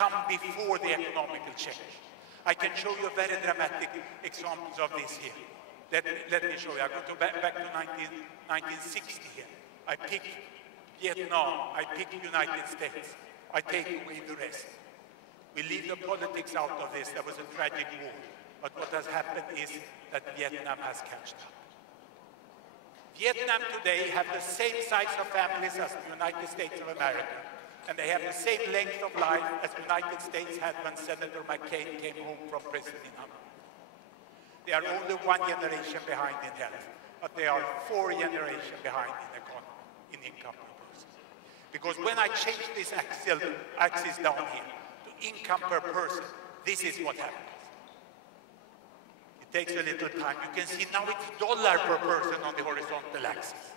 come before the economical change. I can show you very dramatic examples of this here. Let me show you. I go back to 1960 here. I pick Vietnam, I pick United States. I take away the rest. We leave the politics out of this. There was a tragic war. But what has happened is that Vietnam has catched up. Vietnam today have the same size of families as the United States of America. And they have the same length of life as the United States had when Senator McCain came home from prison in Hungary. They are only 1 generation behind in health, but they are 4 generations behind in economy, in income per person. Because when I change this axis down here to income per person, this is what happens. It takes a little time. You can see now it's dollar per person on the horizontal axis.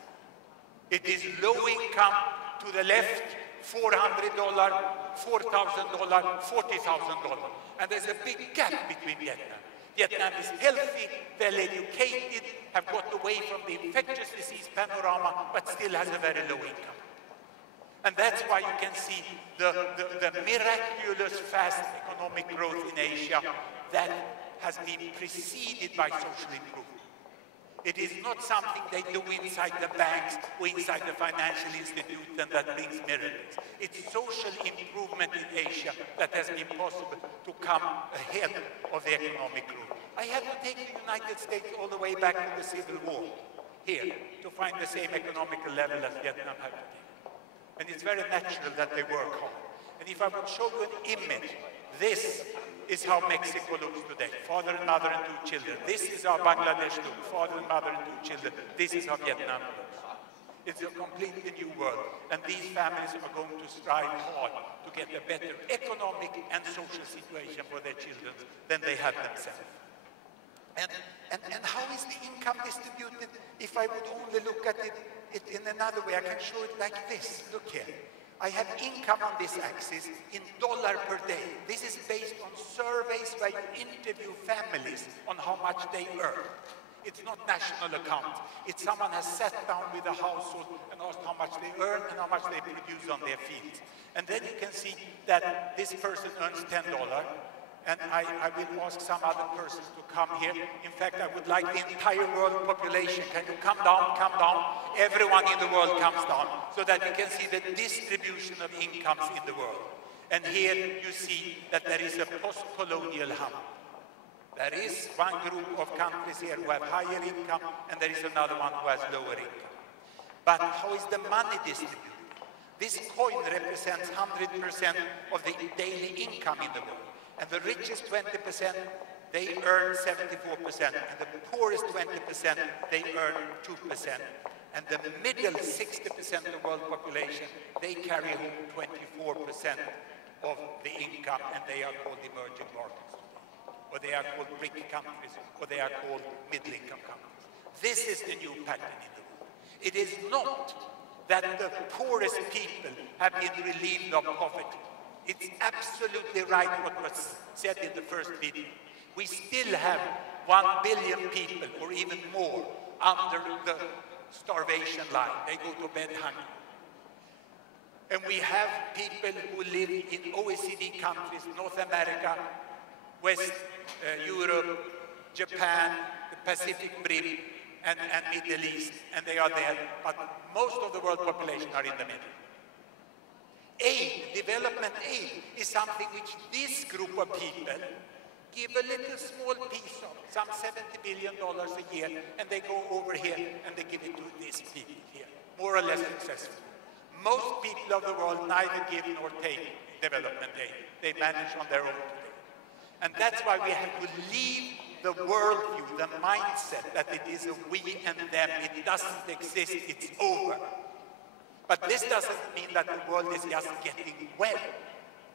It is low income to the left, $400, $4,000, $40,000. And there's a big gap between Vietnam. Vietnam is healthy, well-educated, have got away from the infectious disease panorama, but still has a very low income. And that's why you can see the miraculous fast economic growth in Asia that has been preceded by social improvement. It is not something they do inside the banks or inside the financial institute and that brings miracles. It's social improvement in Asia that has been possible to come ahead of the economic growth. I had to take the United States all the way back to the Civil War here to find the same economical level as Vietnam had today. And it's very natural that they work hard. And if I would show you an image, this is how Mexico looks today. Father and mother and 2 children. This is how Bangladesh looks. Father and mother and 2 children. This is how Vietnam looks. It's a completely new world. And these families are going to strive hard to get a better economic and social situation for their children than they have themselves. And how is the income distributed? If I would only look at it in another way, I can show it like this. Look here. I have income on this axis in dollar per day. This is based on surveys where you interview families on how much they earn. It's not national account. It's someone has sat down with a household and asked how much they earn and how much they produce on their fields. And then you can see that this person earns $10. And I will ask some other persons to come here. In fact, I would like the entire world population. Can you come down, come down? Everyone in the world comes down so that you can see the distribution of incomes in the world. And here you see that there is a post-colonial hump. There is one group of countries here who have higher income, and there is another one who has lower income. But how is the money distributed? This coin represents 100% of the daily income in the world. And the richest 20%, they earn 74%. And the poorest 20%, they earn 2%. And the middle 60% of the world population, they carry home 24% of the income, and they are called emerging markets. Or they are called BRIC countries, or they are called middle-income countries. This is the new pattern in the world. It is not that the poorest people have been relieved of poverty. It's absolutely right what was said in the first video. We still have 1 billion people, or even more, under the starvation line. They go to bed hungry. And we have people who live in OECD countries, North America, West Europe, Japan, the Pacific Rim, and Middle East, and they are there. But most of the world population are in the middle. Aid, development aid, is something which this group of people give a little small piece of, some $70 billion a year, and they go over here and they give it to these people here, more or less successful. Most people of the world neither give nor take development aid. They manage on their own today. And that's why we have to leave the worldview, the mindset that it is a we and them. It doesn't exist, it's over. But this doesn't mean that the world is just getting well.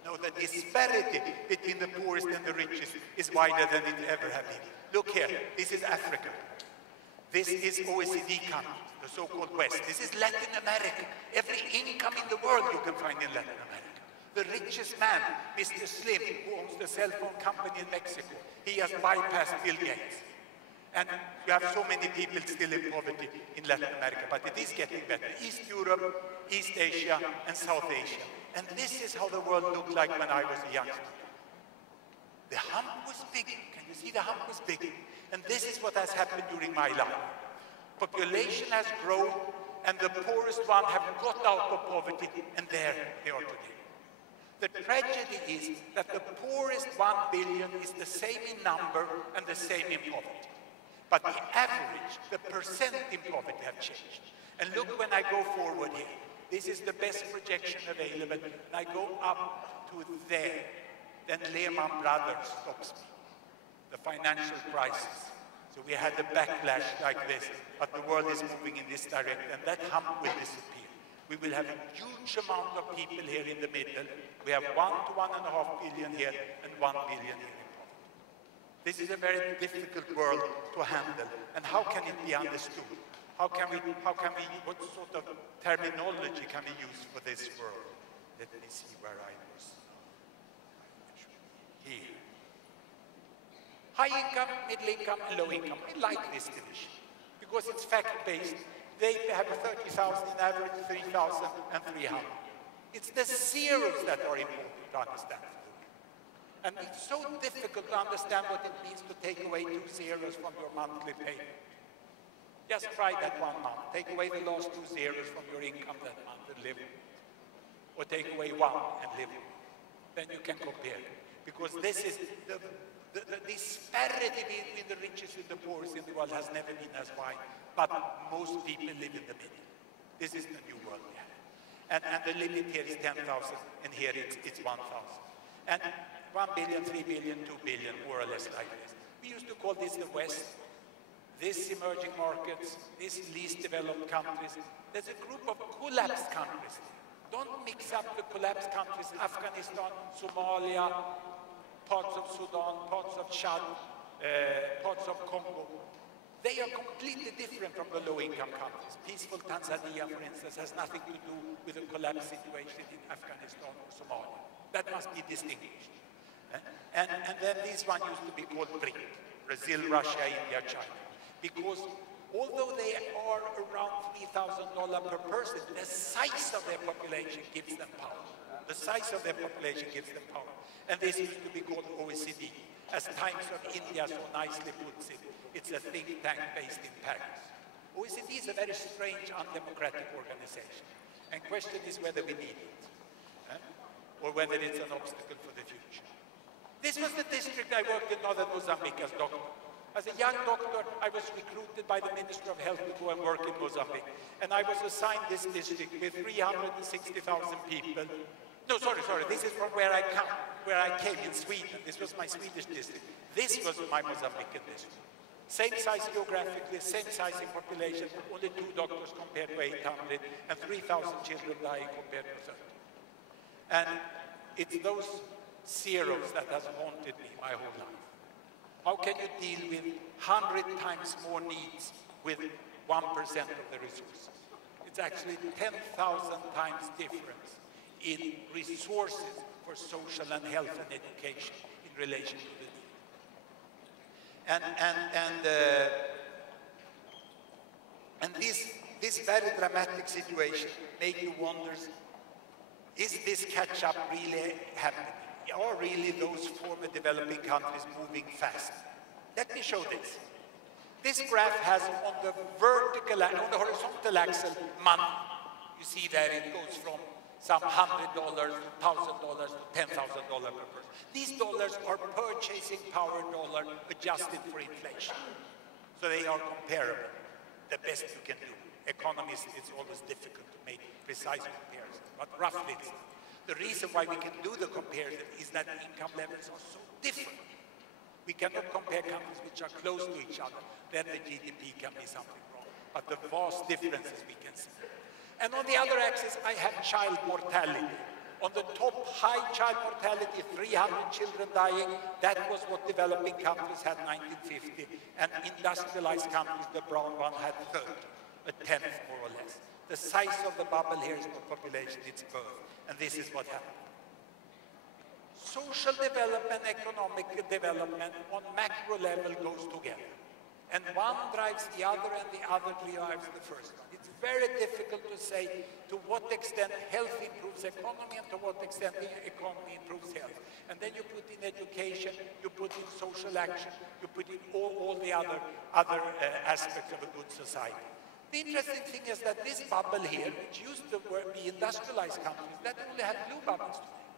No, the disparity between the poorest and the richest is wider than it ever has been. Look here, this is Africa. This is OECD countries, the so-called West. This is Latin America. Every income in the world you can find in Latin America. The richest man, Mr. Slim, who owns the cell phone company in Mexico, he has bypassed Bill Gates. And you have so many people still in poverty in Latin America, but it is getting better. East Europe, East Asia, and South Asia. And this is how the world looked like when I was a youngster. The hump was big. Can you see the hump was big? And this is what has happened during my life. Population has grown, and the poorest one have got out of poverty, and there they are today. The tragedy is that the poorest 1 billion is the same in number and the same in poverty. But the average, the percent in poverty have changed. And look, when I go forward here, this is the best projection available, and I go up to there, then Lehman Brothers stops me, the financial crisis. So we had a backlash like this, but the world is moving in this direction, and that hump will disappear. We will have a huge amount of people here in the middle. We have 1 to 1.5 billion here and 1 billion here in poverty. This is a very difficult world to handle. And how can it be understood? What sort of terminology can we use for this world? Let me see where I was. Here. High income, middle income, and low income. I like this division because it's fact-based. They have a 30,000 in average, 3,000, and 300. It's the zeros that are important to understand. And it's so difficult to understand what it means to take away 2 zeros from your monthly payment. Just try that 1 month. Take away the last 2 zeros from your income that month and live with it. Or take away 1 and live with it. Then you can compare. Because this is the disparity between the richest and the poorest in the world has never been as wide, but most people live in the middle. This is the new world we have. And the limit here is 10,000, and here it's 1,000. And 1 billion, 3 billion, 2 billion, more or less like this. We used to call this the West, this emerging markets, these least developed countries. There's a group of collapsed countries. Don't mix up the collapsed countries, Afghanistan, Somalia, parts of Sudan, parts of Chad, parts of Congo. They are completely different from the low-income countries. Peaceful Tanzania, for instance, has nothing to do with the collapse situation in Afghanistan or Somalia. That must be distinguished. And then this one used to be called BRIC, Brazil, Russia, India, China. Because although they are around $3,000 per person, the size of their population gives them power. The size of their population gives them power. And this used to be called OECD. As Times of India so nicely puts it, it's a think tank based in Paris. OECD is a very strange, undemocratic organization. And the question is whether we need it, or whether it's an obstacle for the future. This was the district I worked in northern Mozambique as doctor. As a young doctor, I was recruited by the Minister of Health to go and work in Mozambique. And I was assigned this district with 360,000 people. No, sorry, this is from where I came in Sweden. This was my Swedish district. This was my Mozambican district. Same size geographically, same size in population, only 2 doctors compared to 800, and 3,000 children dying compared to 30. And it's those zeros that has haunted me my whole life. How can you deal with 100 times more needs with 1% of the resources? It's actually 10,000 times difference in resources for social and health and education in relation to the need. And this very dramatic situation make you wonder, is this catch-up really happening? Are really those former developing countries moving fast? Let me show this. This graph has on the horizontal axis money. You see there it goes from some $100, $1,000 to $10,000 per person. These dollars are purchasing power dollar adjusted for inflation. So they are comparable, the best you can do. Economists, it's always difficult to make precise comparisons, but roughly it's. The reason why we can do the comparison is that income levels are so different. We cannot compare countries which are close to each other. Then the GDP can be something wrong. But the vast differences we can see. And on the other axis, I have child mortality. On the top, high child mortality, 300 children dying. That was what developing countries had in 1950. And industrialized countries, the brown one, had 30, a tenth more or less. The size of the bubble here is not population, it's birth. And this is what happened. Social development, economic development on macro level goes together. And one drives the other and the other drives the first one. It's very difficult to say to what extent health improves economy and to what extent the economy improves health. And then you put in education, you put in social action, you put in all the other aspects of a good society. The interesting thing is that this bubble here, which used to be industrialized countries, that only had blue bubbles today.